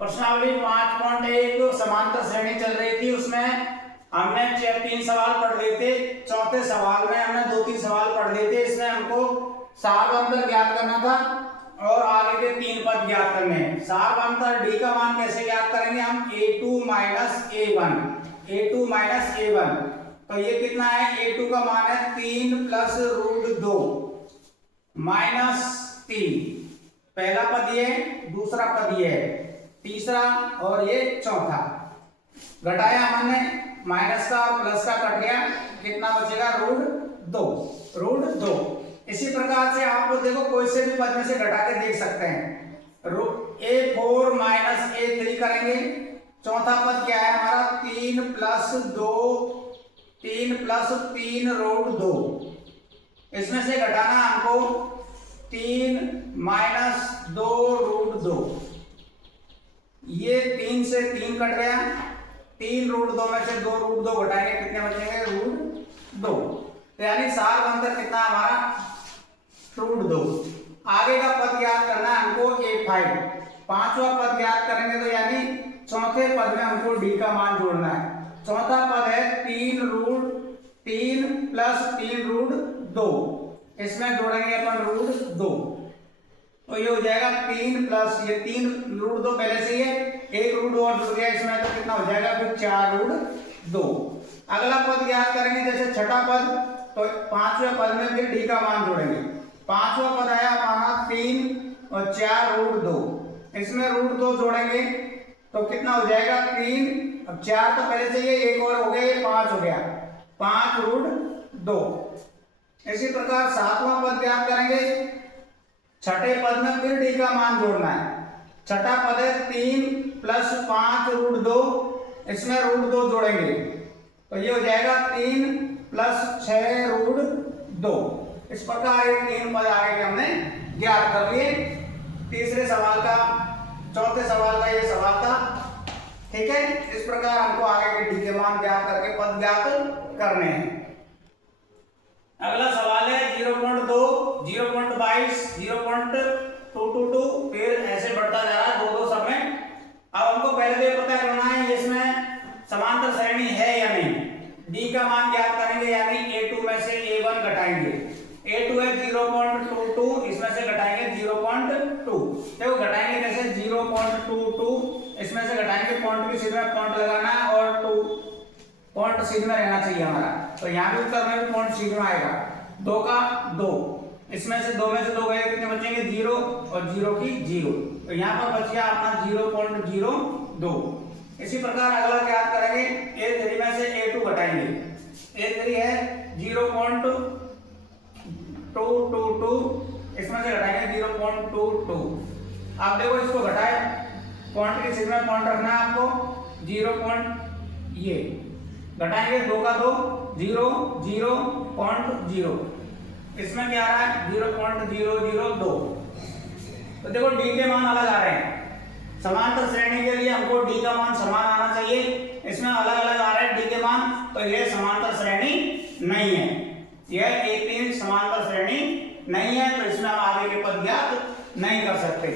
प्रश्नावली 5.1 समांतर श्रेणी चल रही थी, उसमें हमने 3 सवाल पढ़ लिए थे। चौथे सवाल में हमने 2-3 सवाल पढ़ लिए थे। इसमें हमको सार्वअंतर ज्ञात करना था और आगे के 3 पद ज्ञात करने हैं। सार्वअंतर डी का मान कैसे ज्ञात करेंगे हम? a2 minus a1, a2 minus a1। तो ये कितना है? a2 का मान है 3 प्लस रूट 2 माइनस 3। पहला पद ये, दूसरा पद ये, तीसरा और ये चौथा। घटाया हमने, माइनस का और प्लस का कट गया, कितना बचेगा? रूट 2। इसी प्रकार से आप लोग देखो कोई से भी पद में से घटा के देख सकते हैं। a4 माइनस a3 करेंगे। चौथा पद क्या है हमारा? 3 प्लस 3 रूट 2। इसमें से घटाना हमको 3 माइनस 2 रूट 2। ये 3 से 3 कट गया, 3 रूट 2 में से 2 रूट 2 घटाएंगे, कितने बचेंगे? रूट 2। तो यानी सार्वअंतर कितना हमारा? रूट 2। आगे का पद ज्ञात करना है हमको a5। पांचवा पद ज्ञात करेंगे तो यानी चौथे पद में हमको d का मान जोड़ना है। चौथा पद है 3 प्लस 3 रूट 2। इसमें जोड़ेंगे अपन रूट 2, तो ये हो जाएगा 3 प्लस ये 3 रूट 2 पहले से ही है, एक रूट और जुड़ गया इसमें, तो कितना हो जाएगा? फिर 4 रूट 2। अगला पद ज्ञात करेंगे जैसे छठा पद, तो पांचवें पद में फिर डी का मान जोड़ेंगे। पांचवा पद आया हमारा 3 और 4 रूट 2। इसमें रूट 2 जोड़ेंगे तो कितना हो जाएगा? 3। अब 4 तो पहले से ही, एक और हो गया, ये 5 हो गया, 5 रूट 2। इसी प्रकार सातवां पद ज्ञात करेंगे। छठे पद में फिर डी का मान जोड़ना है। छठा पद है 3 प्लस 5 रूट 2। इसमें रूट 2 जोड़ेंगे तो ये हो जाएगा 3 प्लस 6 रूट 2। इस प्रकार ये 3 पद आगे के हमने ज्ञात कर लिए। तीसरे सवाल का, चौथे सवाल का ये सवाल था, ठीक है। इस प्रकार हमको आगे के डी के मान ज्ञात करके पद ज्ञात करने हैं। अगला सवाल है 0.2, 0.22, 0.222, फिर ऐसे बढ़ता जा रहा है 2-2 सब में। अब हमको पहले तो पता करना है इसमें समांतर श्रेणी है या नहीं। डी का मान ज्ञात करेंगे, यानी a2 में से a1 घटाएंगे। a2 है 0.22, इसमें से घटाएंगे 0.2। देखो घटाएंगे कैसे? 0.22 इसमें से घटाएंगे, पॉइंट की सीध में पॉइंट लगाना है और 2 पॉइंट सीध में रहना चाहिए हमारा, तो यहाँ भी उत्तर में भी पॉइंट सीध में आएगा। 2 का 2, इसमें से 2 में से 2 गए, कितने बचेंगे? 0 और 0 की 0, तो यहाँ पर बच गया अपना 0.02। इसी प्रकार अगला क्या करेंगे? a3 में से a2 घटाएंगे। a3 है 0.222, इसमें से घटाएंगे 0.22। आप देखो इसको घटाए, पॉइंट के सीध में पॉइंट रखना है आपको। 0. ये घटाएंगे 2 का 2, 0, 0.0। इसमें क्या आ रहा है? 0.002। तो देखो डी के मान अलग आ रहे हैं। समांतर श्रेणी के लिए हमको डी का मान समान आना चाहिए, इसमें अलग अलग आ रहे हैं डी के मान, तो यह समांतर श्रेणी नहीं है। यह A3 समांतर श्रेणी नहीं है, तो इसमें हम आगे के पद ज्ञात नहीं कर सकते,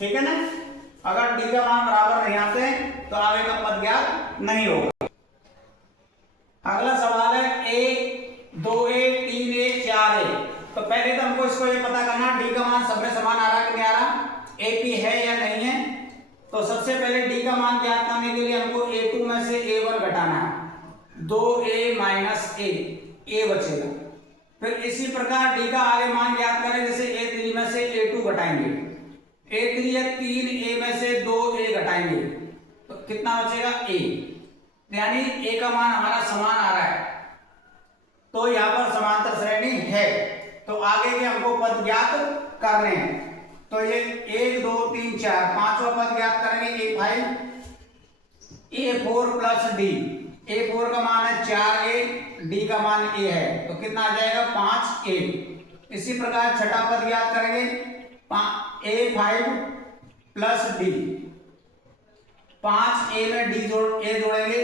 ठीक है ना। अगर डी का मान बराबर नहीं आते तो आगे का पद ज्ञात नहीं होगा। अगला सवाल है a2a 3a 4a। तो पहले तो हमको इसको ये पता करना डी का मान सब में समान आ रहा है कि नहीं आ रहा, AP है या नहीं है। तो सबसे पहले डी का मान ज्ञात करने के लिए हमको a2 में से a1 घटाना है, 2a माइनस a बचेगा। फिर इसी प्रकार डी का आगे मान ज्ञात करें, जैसे a3 में से a2 घटाएंगे, a3 है 3a में से 2a घटाएंगे, तो कितना बचेगा? a, यानी a का मान हमारा समान आ रहा है, तो यहाँ पर समांतर श्रेणी है। तो आगे के हमको पद ज्ञात करने हैं। तो ये 1 2 3 4, पांचवा पद ज्ञात करेंगे a5, a4 plus d। a4 का मान है 4a, d का मान a है, तो कितना आ जाएगा? 5a। इसी प्रकार छठा पद ज्ञात करेंगे, a5 प्लस d। 5a में d जोड़ेंगे,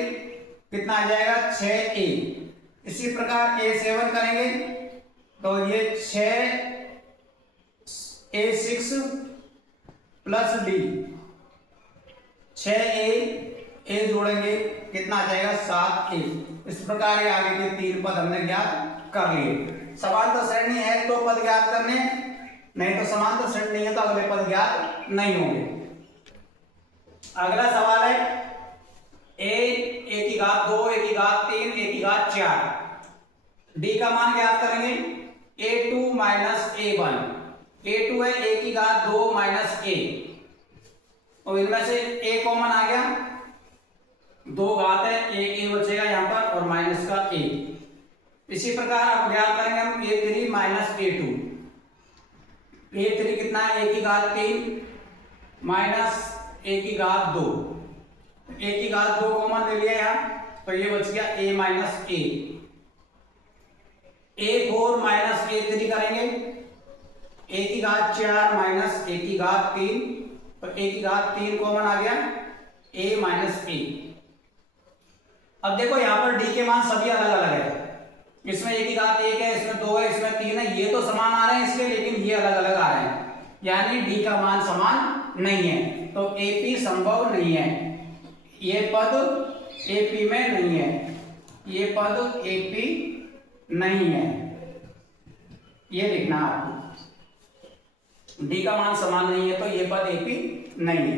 कितना आ जाएगा? 6a। इसी प्रकार a7 करेंगे तो ये 6a6 प्लस d 6a जोड़ेंगे कितना आ जाएगा 7a। इस प्रकार ये आगे के 3 पद हमने ज्ञात कर लिए। समांतर श्रेणी है तो पद ज्ञात करने, नहीं तो समांतर श्रेणी नहीं है तो अगले पद ज्ञात नहीं होंगे। अगला सवाल है a की घात 2, a की घात 3, a की घात 4, d का मान ज्ञात करेंगे a2 माइनस a1। a2 है a की घात 2 माइनस a, और इनमें से a कॉमन आ गया, 2 घात है, एक a बचेगा यहाँ पर और माइनस का a। इसी प्रकार अब ज्ञात करेंगे हम a3 माइनस a2। a3 कितना है a की घात 3 माइनस a की घात 2, a की घात 2 कॉमन ले लिया यहाँ तो ये बच गया a minus a। a4 minus a3 करेंगे, a की घात 4 माइनस a की घात 3, तो a की घात 3 कॉमन आ गया a माइनस a। अब देखो यहाँ पर d के मान सभी अलग अलग है, इसमें a की घात 1 है, इसमें 2 है, इसमें 3 है, ये तो समान आ रहे हैं इसके, लेकिन ये अलग अलग आ रहे हैं, यानी d का मान समान नहीं है, तो AP संभव नहीं है, ये पद AP में नहीं है, ये पद AP नहीं है, ये लिखना आपको। d का मान समान नहीं है तो ये पद AP नहीं है।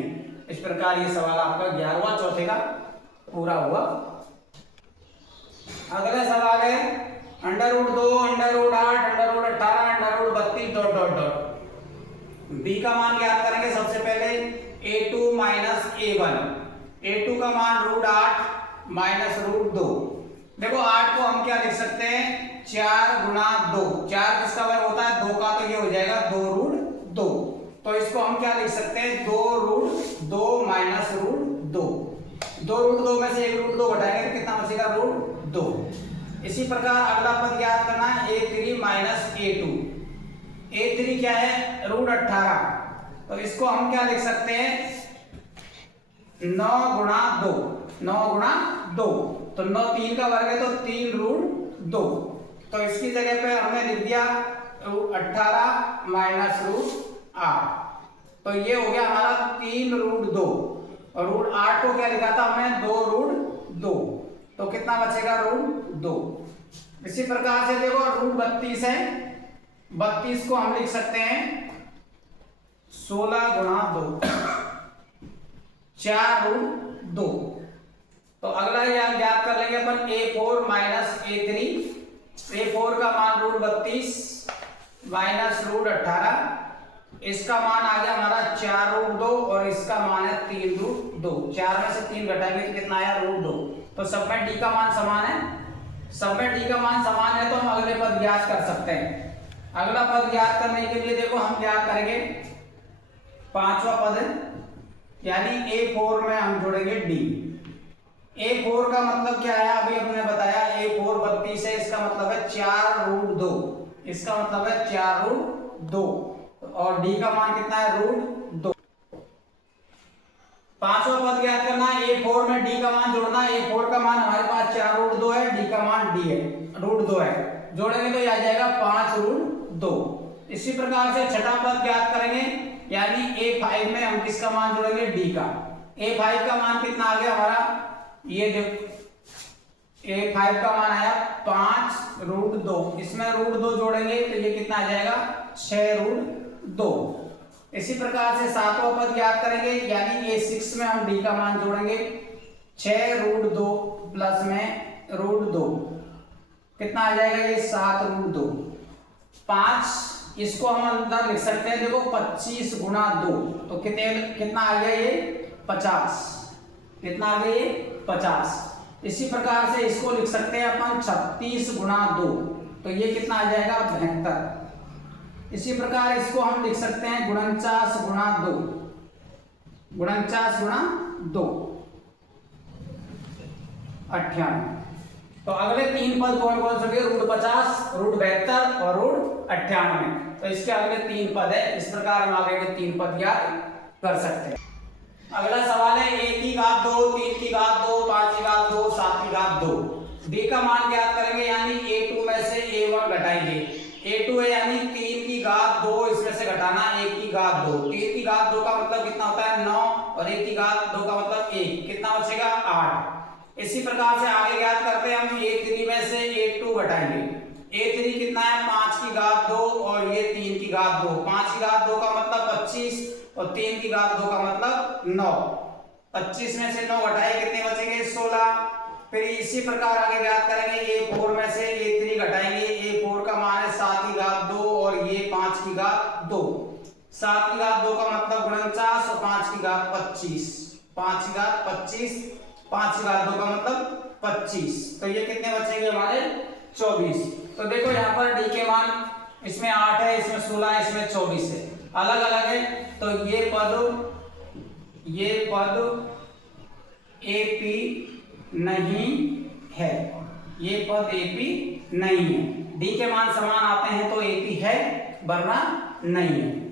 इस प्रकार ये सवाल आपका 11वां चौथे का पूरा हुआ। अगला सवाल है √2, √8, √18, √32 डॉट डॉट डॉट। b का मान ज्ञात करेंगे सबसे पहले a2 माइनस a1। a2 का मान √8 माइनस √2। देखो 8 को हम क्या लिख सकते हैं 4 गुणा 2, 4 किसका वर्ग होता है 2 का, तो ये हो जाएगा 2 √2। तो इसको हम क्या लिख सकते हैं 2 √2 माइनस √2। 2 √2 में से 1 √2 घटाएंगे तो कितना बचेगा √2। इसी प्रकार अगला पद ज्ञात करना है a3 माइनस a2। a3 क्या है √18, तो इसको हम क्या लिख सकते हैं 9 गुणा 2, 9 गुणा 2, तो 9 3 का वर्ग है तो 3 √2। तो इसकी जगह पे हमने लिख दिया 18 माइनस √8, तो ये हो गया हमारा 3 √2, और √8 को क्या लिखा था हमने 2 √2, तो कितना बचेगा √2। इसी प्रकार से देखो √32 है, 32 को हम लिख सकते हैं 16 गुणा 2, 4 √2। तो अगला यह ज्ञात कर लेंगे अपन a4 माइनस a3। a4 का मान √32 माइनस √18, इसका मान आ गया हमारा 4 √2 और इसका मान है 3 √2। 4 में से 3 घटाएंगे तो कितना आया √2। तो सब में d का मान समान है, सब में d का मान समान है तो हम अगले पद ज्ञात कर सकते हैं। अगला पद ज्ञात करने के लिए देखो हम ज्ञात करेंगे 5वां पद, यानी a4 में हम जोड़ेंगे d। a4 का मतलब क्या है अभी हमने बताया, a4 32 है, इसका मतलब है 4 √2, इसका मतलब है 4 √2, और d का मान कितना है √2। 5वां पद ज्ञात करना है a4 में d का मान जोड़ना है। a4 का मान हमारे पास 4 √2 है, d का मान d है √2 है, जोड़ेंगे तो ये आ जाएगा 5 √2। इसी प्रकार से छठा पद ज्ञात करेंगे, यानी a5 में हम किसका मान जोड़ेंगे d का। a5 का मान कितना आ गया हमारा, ये देखो a5 का मान आया 5 √2, इसमें √2 जोड़ेंगे तो ये कितना आ जाएगा 6 √2। इसी प्रकार से 7वां पद ज्ञात करेंगे, यानी a6 में हम d का मान जोड़ेंगे 6 √2 प्लस में √2, कितना आ जाएगा ये 7 √2। 5 इसको हम अंदर लिख सकते हैं, देखो 25 गुणा 2, तो कितना आ गया ये 50, कितना आ गया ये 50। इसी प्रकार से इसको लिख सकते हैं अपन 36 गुणा 2, तो ये कितना आ जाएगा 72। इसी प्रकार इसको हम लिख सकते हैं 49 गुणा 2, 49 गुणा 2 98। तो अगले 3 पद कौन कौन से √50, √72 और √98, तो इसके अगले 3 पद है। इस प्रकार हम आगे के 3 पद ज्ञात कर सकते हैं। अगला सवाल है a की घात 2, 3 की घात 2, 5 की घात 2, 7 की घात 2। d का मान ज्ञात करेंगे, यानी a2 में से a1 घटाएंगे। a2 है यानी 3 की घात 2, इसमें से घटाना 1 की घात 2। 3 की घात 2 का मतलब कितना होता है 9, और 1 की घात 2 का मतलब 1, कितना बचेगा 8। इसी प्रकार से आगे ज्ञात करते हैं हम a3 में से a2 घटाएंगे। a3 कितना है 5 की घात 2 और ये 3 की घात 2, 5 की घात 2 का मतलब 25 और 3 की घात 2 का मतलब 9। 25 में से 9 घटाए कितने बचेंगे 16। फिर इसी प्रकार आगे ज्ञात करेंगे a4 में से a3 घटाएंगे। a4 का मान है 7 की घात 2 और ये 5 की घात 2। 7 की घात 2 का मतलब 49 और 5 की घात 25, 5 की घात 25, 5 की घात 2 का मतलब 25। तो ये कितने बचेंगे हमारे 24। तो देखो यहाँ पर डी के मान इसमें 8 है, इसमें 16 है, इसमें 24 है, अलग अलग है। तो ये पद एपी नहीं है, ये पद एपी नहीं है। डी के मान समान आते हैं तो एपी है वरना नहीं है।